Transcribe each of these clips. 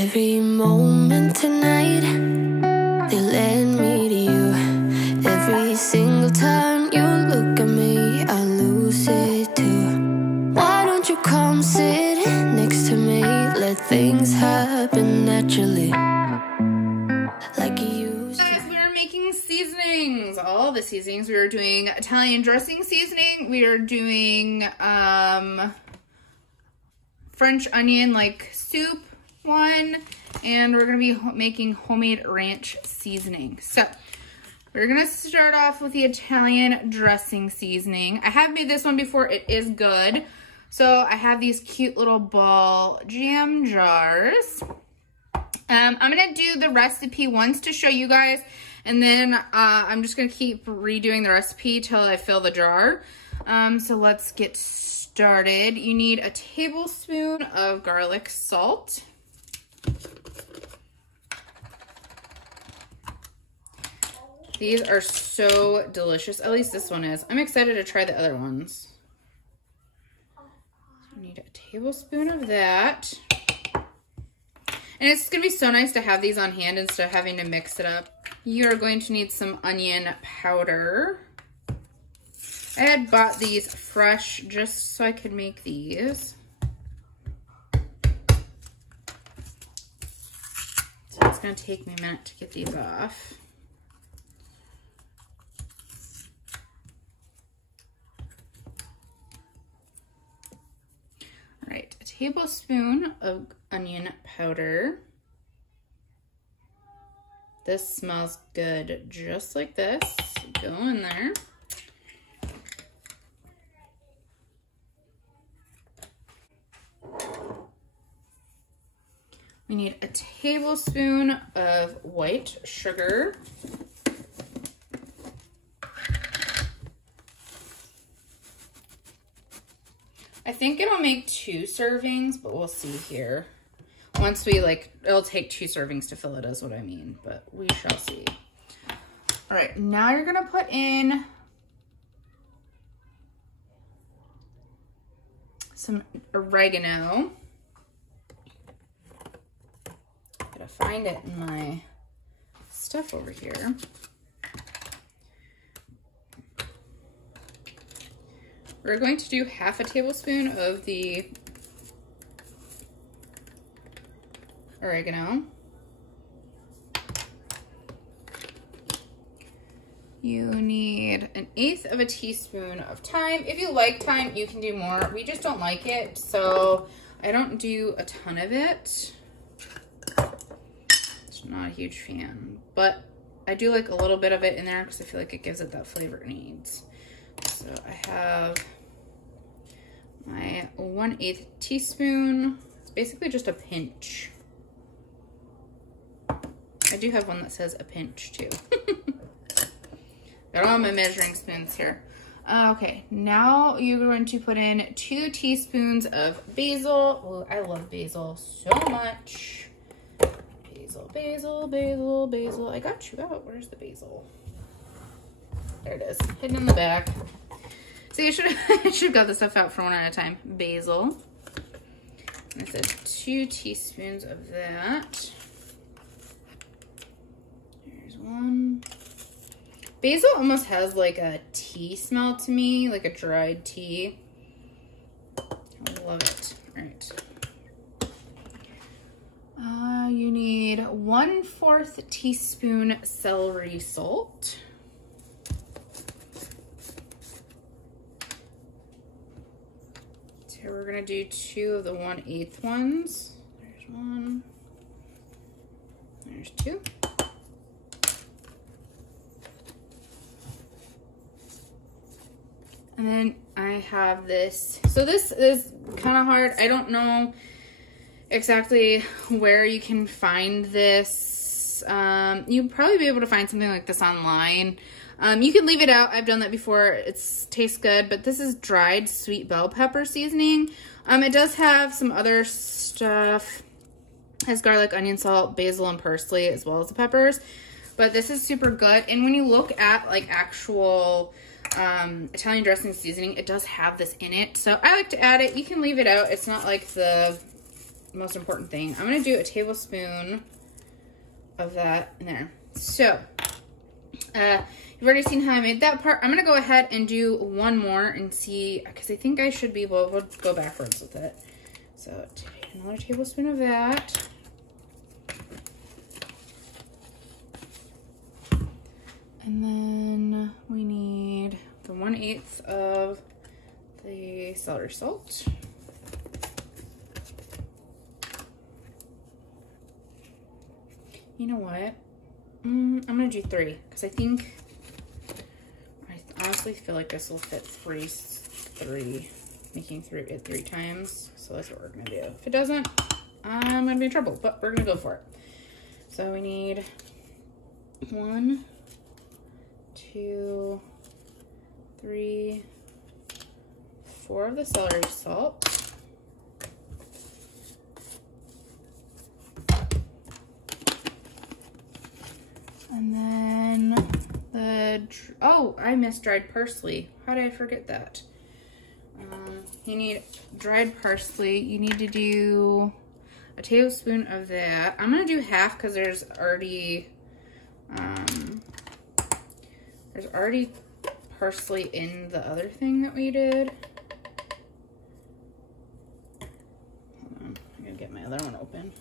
Every moment tonight, they led me to you. Every single time you look at me, I lose it too. Why don't you come sit next to me? Let things happen naturally, like you used to. Guys, we are making seasonings. All the seasonings. We are doing Italian dressing seasoning. We are doing French onion like soup one, and we're gonna be making homemade ranch seasoning. So we're gonna start off with the Italian dressing seasoning. I have made this one before. It is good. So I have these cute little ball jam jars. I'm gonna do the recipe once to show you guys, and then I'm just gonna keep redoing the recipe till I fill the jar. So let's get started. You need a tablespoon of garlic salt. These are so delicious. At least this one is. I'm excited to try the other ones. So we need a tablespoon of that. And it's going to be so nice to have these on hand instead of having to mix it up. You are going to need some onion powder. I had bought these fresh just so I could make these. So it's going to take me a minute to get these off. All right, a tablespoon of onion powder. This smells good, just like this. Go in there. We need a tablespoon of white sugar. I think it'll make 2 servings, but we'll see here. Once we it'll take 2 servings to fill it, is what I mean, but we shall see. All right, now you're gonna put in some oregano. Gotta find it in my stuff over here. We're going to do half a tablespoon of the oregano. You need 1/8 of a teaspoon of thyme. If you like thyme, you can do more. We just don't like it, so I don't do a ton of it. Just not a huge fan, but I do like a little bit of it in there because I feel like it gives it that flavor it needs. So I have my 1/8 teaspoon. It's basically just a pinch. I do have one that says a pinch too. Got all my measuring spoons here. Okay, now you're going to put in 2 teaspoons of basil. Oh, I love basil so much. Basil, basil, basil, basil. I got you out. Where's the basil? There it is, hidden in the back. See, I should have got the stuff out for one at a time. Basil. I said 2 teaspoons of that. There's 1. Basil almost has like a tea smell to me, like a dried tea. I love it. All right. You need 1/4 teaspoon celery salt. So we're gonna do 2 of the 1/8 ones. There's 1. There's 2. And then I have this. So this is kind of hard. I don't know exactly where you can find this. You'd probably be able to find something like this online. You can leave it out. I've done that before. It tastes good, but this is dried sweet bell pepper seasoning. It does have some other stuff. It has garlic, onion, salt, basil, and parsley, as well as the peppers. But this is super good. And when you look at like actual Italian dressing seasoning, it does have this in it. So I like to add it. You can leave it out. It's not like the most important thing. I'm gonna do a tablespoon of that in there. So, you've already seen how I made that part. I'm gonna go ahead and do one more and see, because I think I should be able to go backwards with it. So, take another tablespoon of that. And then we need the 1/8 of the celery salt. You know what? I'm gonna do 3 because I honestly feel like this will fit making it 3 times. So that's what we're gonna do. If it doesn't, I'm gonna be in trouble, but we're gonna go for it. So we need 1, 2, 3, 4 of the celery salt. And then I missed dried parsley. How did I forget that? You need dried parsley. You need to do a tablespoon of that. I'm gonna do half because there's already parsley in the other thing that we did. Hold on, I'm gonna get my other one open.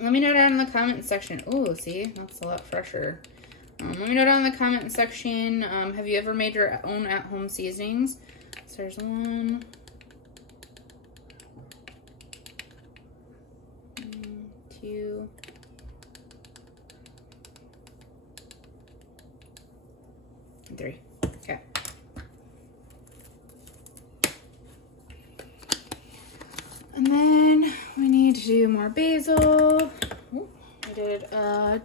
Let me know down in the comment section. Oh, see, that's a lot fresher. Let me know down in the comment section, have you ever made your own at-home seasonings? So there's 1, 2, 3. Okay. And then we need to do more basil. Ooh, we did a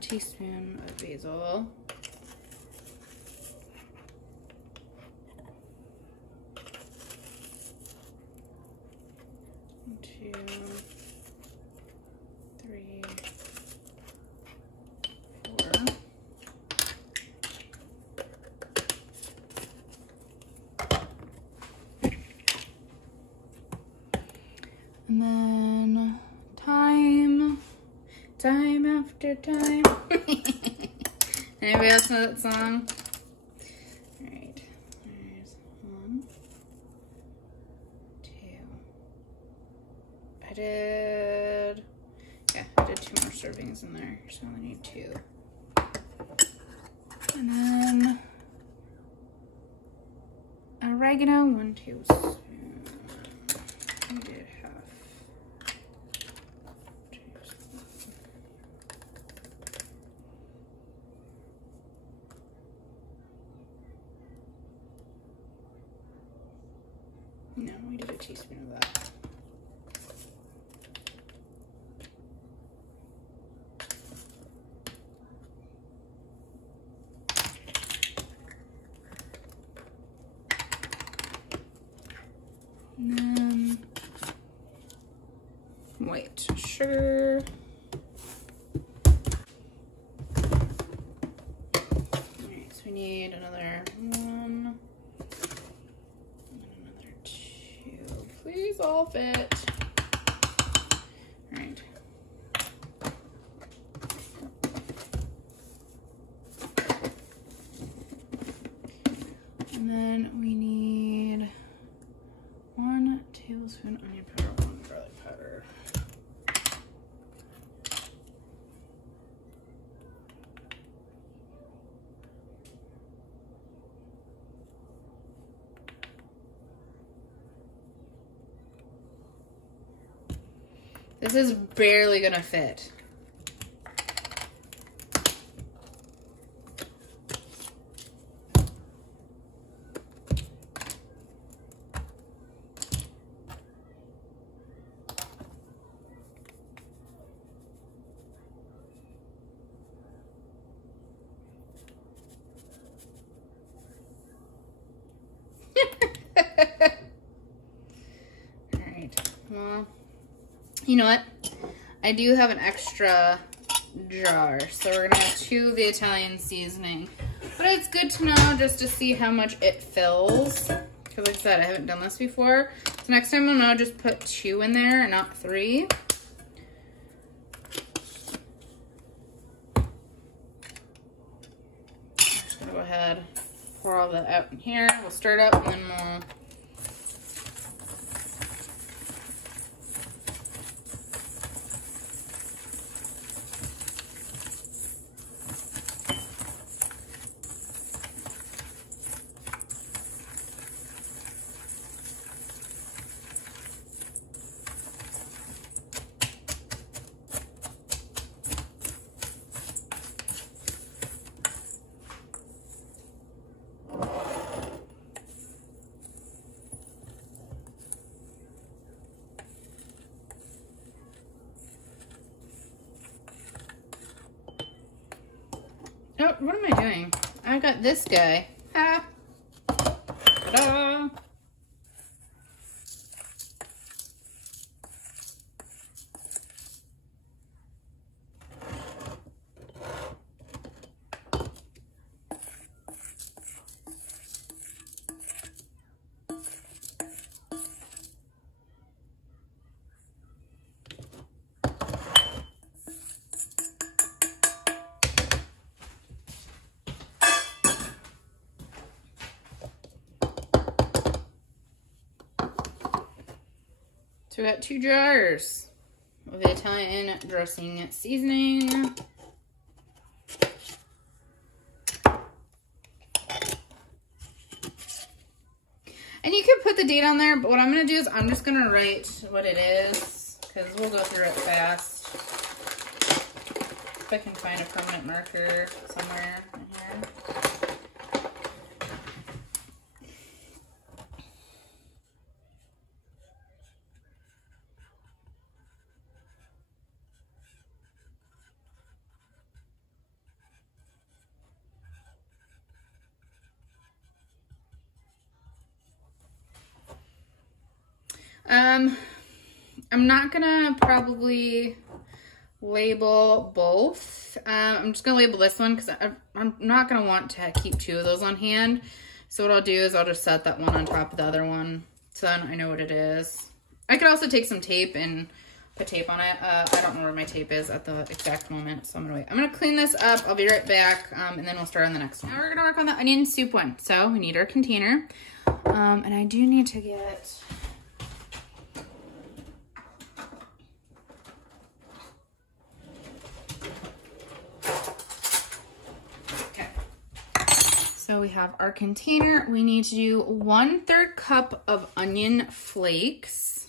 teaspoon of basil. One, 2, 3, 4. And then time after time. Anybody else know that song? All right, there's 1, 2. I did 2 more servings in there, so I only need 2. And then oregano, 1 tablespoon. I did half. No, we did a teaspoon of that. And then white sugar. Alright, so we need another 1. Please all fit. All right. And then we need 1 tablespoon onion powder, 1 garlic powder. This is barely gonna fit. All right, well, you know what? I do have an extra jar, so we're gonna have 2 of the Italian seasoning. But it's good to know just to see how much it fills. Because like I said, I haven't done this before. So next time I'll know, just put 2 in there and not 3. Just gonna go ahead, pour all that out in here. We'll stir it up and then we'll oh, what am I doing? I got this guy. Ha! Ta-da! So we got 2 jars of the Italian dressing seasoning. And you can put the date on there, but what I'm going to do is I'm just going to write what it is, because we'll go through it fast. If I can find a permanent marker somewhere in here. I'm not gonna probably label both. I'm just gonna label this one because I'm not gonna want to keep 2 of those on hand. So what I'll do is I'll just set that one on top of the other one, so then I know what it is. I could also take some tape and put tape on it. I don't know where my tape is at the exact moment, so I'm gonna wait. I'm gonna clean this up. I'll be right back, and then we'll start on the next one. Now we're gonna work on the onion soup one. So we need our container, and I do need to get. So we have our container. We need to do 1/3 cup of onion flakes.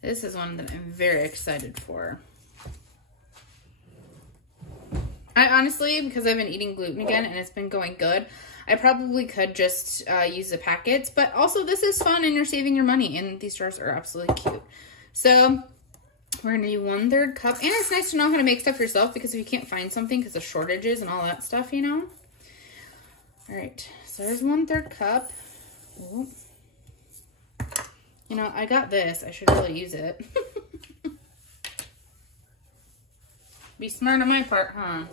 This is one that I'm very excited for. I honestly, because I've been eating gluten again and it's been going good, I probably could just use the packets, but also this is fun and you're saving your money, and these jars are absolutely cute. So we're gonna do 1/3 cup, and it's nice to know how to make stuff yourself, because if you can't find something because of shortages and all that stuff, you know. All right, so there's 1/3 cup. Ooh. You know, I got this. I should really use it. Be smart on my part, huh?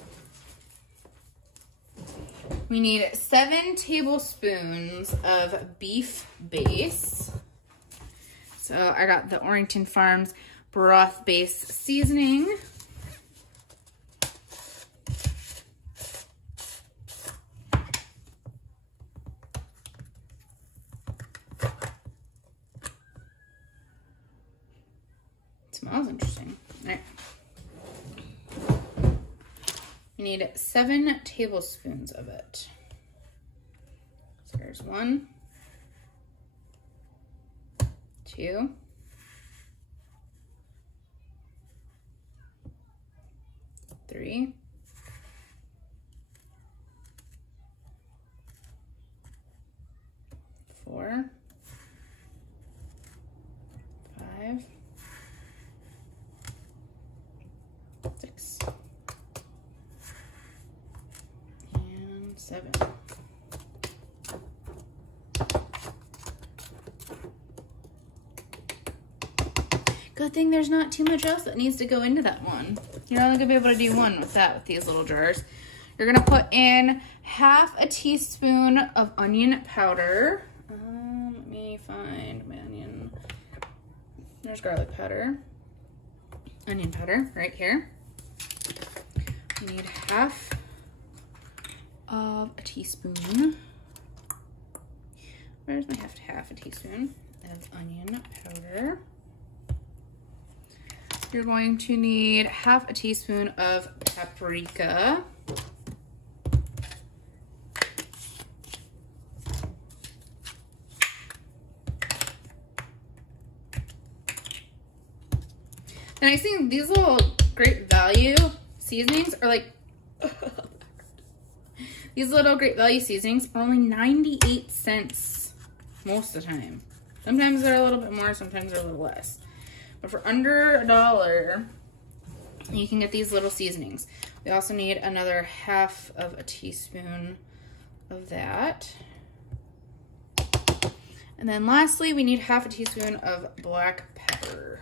We need 7 tablespoons of beef base. So I got the Orrington Farms broth base seasoning. It smells interesting. All right. You need 7 tablespoons of it. So there's 1, 2, 3, 4, 5, 6, and 7. Good thing there's not too much else that needs to go into that one. You're only gonna be able to do one with that, with these little jars. You're gonna put in half a teaspoon of onion powder. Let me find my onion. There's garlic powder. Onion powder right here. You need half of a teaspoon. Where's my half a teaspoon of onion powder? You're going to need half a teaspoon of paprika. And I think these little Great Value seasonings are like, these little Great Value seasonings are only 98 cents most of the time. Sometimes they're a little bit more, sometimes they're a little less. But for under $1, you can get these little seasonings. We also need another half of a teaspoon of that. And then lastly, we need half a teaspoon of black pepper.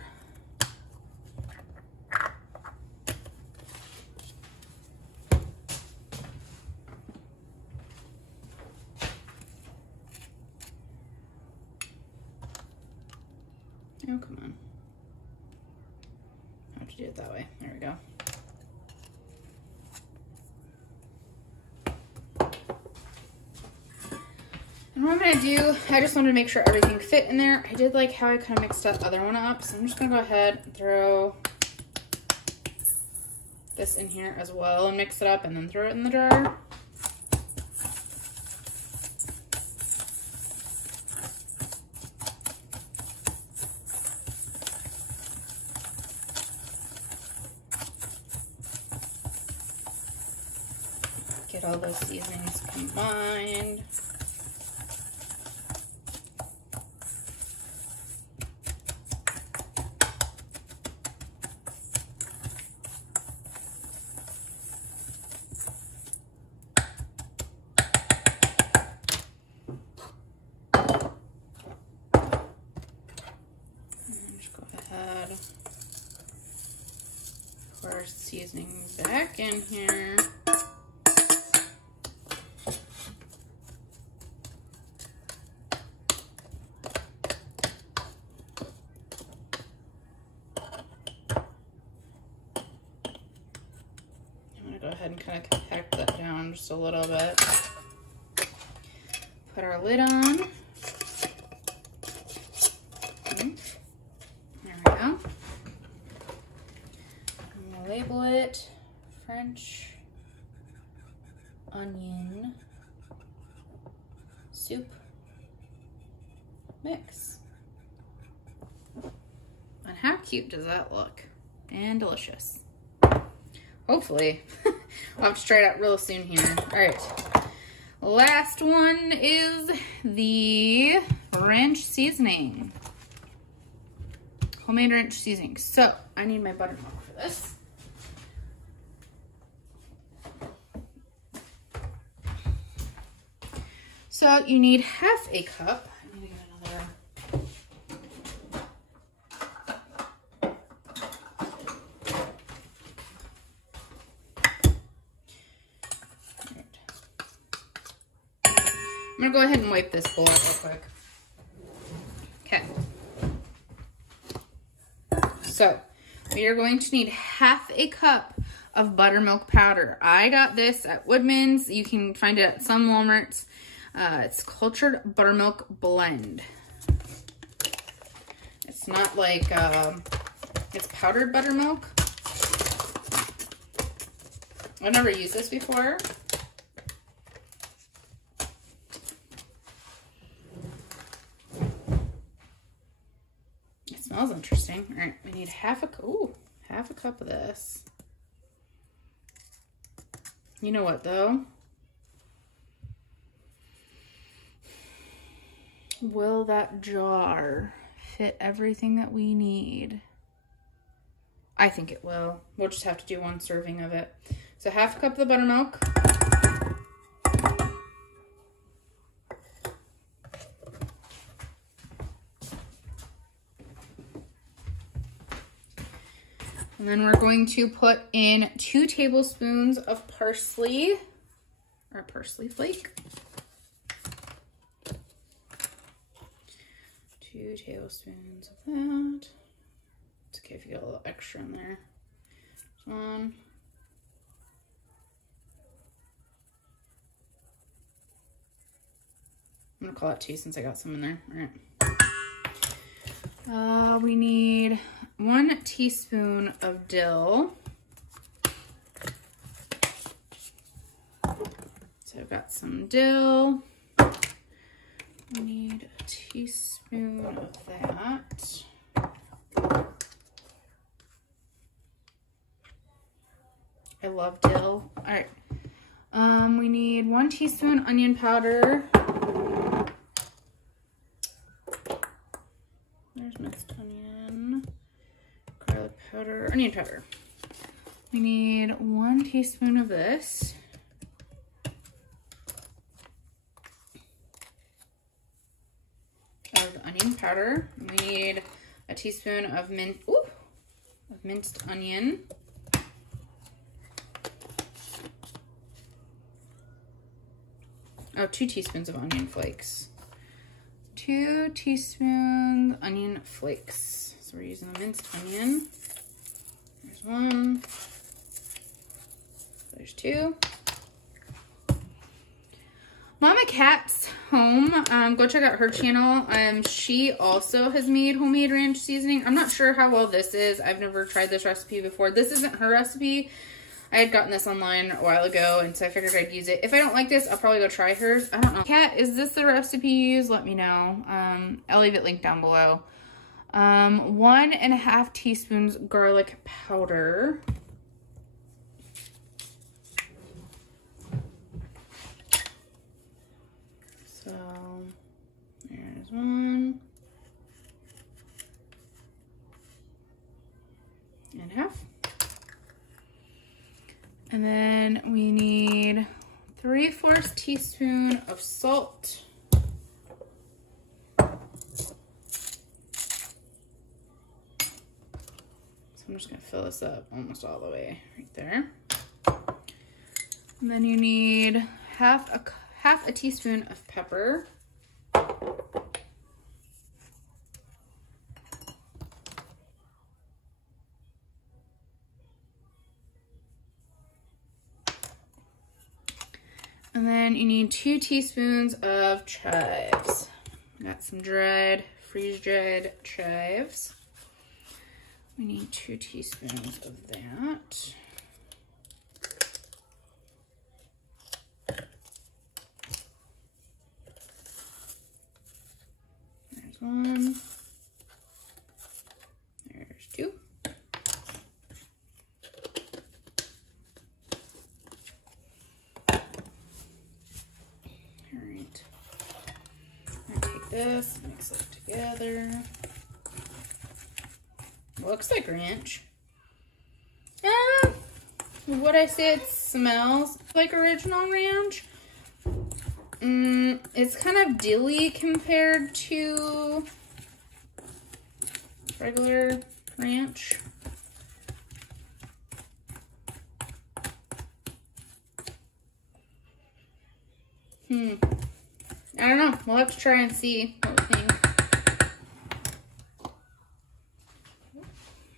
Oh, come on. I have to do it that way. There we go. And what I'm gonna do, I just wanted to make sure everything fit in there. I did like how I kind of mixed that other one up, so I'm just gonna go ahead and throw this in here as well and mix it up and then throw it in the jar. Get all those seasonings combined. And just go ahead, pour our seasonings back in here. Go ahead and kind of compact that down just a little bit. Put our lid on. There we go. And we'll label it French onion soup mix. And how cute does that look? And delicious. Hopefully. I'll have to try it out real soon here. All right. Last one is the ranch seasoning. Homemade ranch seasoning. So I need my buttermilk for this. So you need half a cup. I need to get another. I'm gonna go ahead and wipe this bowl out real quick. Okay. So we are going to need half a cup of buttermilk powder. I got this at Woodman's. You can find it at some Walmarts. It's cultured buttermilk blend. It's not like, it's powdered buttermilk. I've never used this before. It smells interesting. All right, we need half a cup of this. You know what though? Will that jar fit everything that we need? I think it will. We'll just have to do 1 serving of it. So 1/2 cup of the buttermilk. And then we're going to put in 2 tablespoons of parsley, or parsley flake. 2 tablespoons of that. It's okay if you get a little extra in there. 1. I'm gonna call it 2 since I got some in there. All right. We need 1 teaspoon of dill. So I've got some dill. We need a teaspoon of that. I love dill. All right. We need 1 teaspoon onion powder. There's minced onion, garlic powder, onion powder. We need 1 teaspoon of this. Of onion powder. We need a teaspoon of minced onion. Oh, 2 teaspoons of onion flakes. 2 teaspoons onion flakes. So we're using the minced onion. There's 1. There's 2. Mama Cat's home. Go check out her channel. She also has made homemade ranch seasoning. I'm not sure how well this is. I've never tried this recipe before. This isn't her recipe. I had gotten this online a while ago, and so I figured I'd use it. If I don't like this, I'll probably go try hers. I don't know. Kat, is this the recipe you use? Let me know. I'll leave it linked down below. 1.5 teaspoons garlic powder. So, there's 1. And 1/2. And then we need 3/4 teaspoon of salt. So I'm just gonna fill this up almost all the way right there. And then you need half a teaspoon of pepper. And then you need 2 teaspoons of chives. Got some freeze-dried chives. We need 2 teaspoons of that. There's 1. There's 2. This, mix it together. Looks like ranch. Would I say it smells like original ranch? It's kind of dilly compared to regular ranch. I don't know. We'll have to try and see what we think.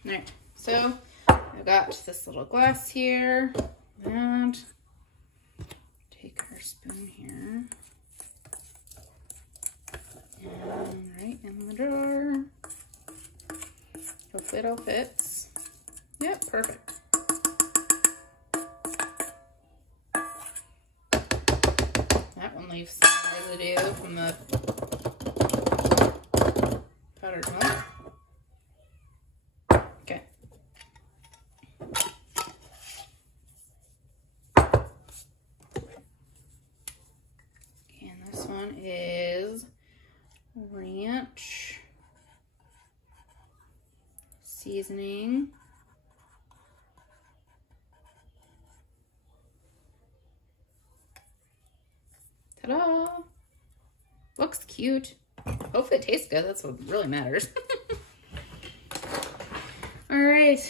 Alright, so I've got this little glass here. And take our spoon here. And right in the jar. Hopefully it all fits. Yep, perfect. That one leaves some residue from the powdered milk. Okay. And this one is ranch seasoning. Looks cute. Hopefully it tastes good. That's what really matters. All right.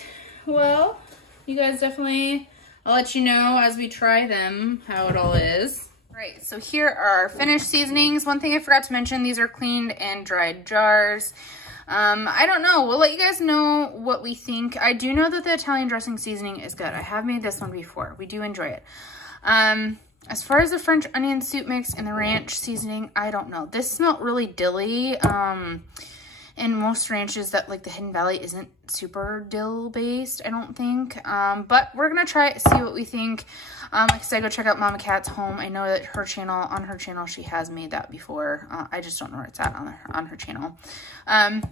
Well, you guys definitely, I'll let you know as we try them how it all is. All right, so here are our finished seasonings. One thing I forgot to mention, these are cleaned and dried jars. I don't know. We'll let you guys know what we think. I do know that the Italian dressing seasoning is good. I have made this one before. We do enjoy it. As far as the French onion soup mix and the ranch seasoning, I don't know. This smelled really dilly. And most ranches that like the Hidden Valley isn't super dill based, I don't think. But we're gonna try it, see what we think. Like I said, go check out Mama Cat's home. I know that on her channel, she has made that before. I just don't know where it's at on her channel. And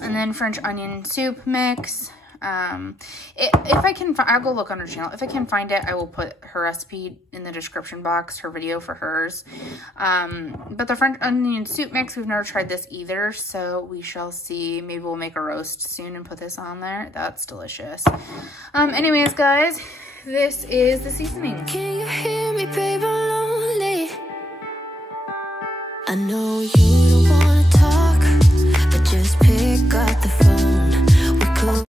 then French onion soup mix. If I can, I'll go look on her channel. If I can find it, I will put her recipe in the description box, her video for hers. But the French onion soup mix, we've never tried this either, so we shall see. Maybe we'll make a roast soon and put this on there. That's delicious. Anyways, guys, this is the seasoning. Can you hear me, babe? I'm lonely. I know you don't want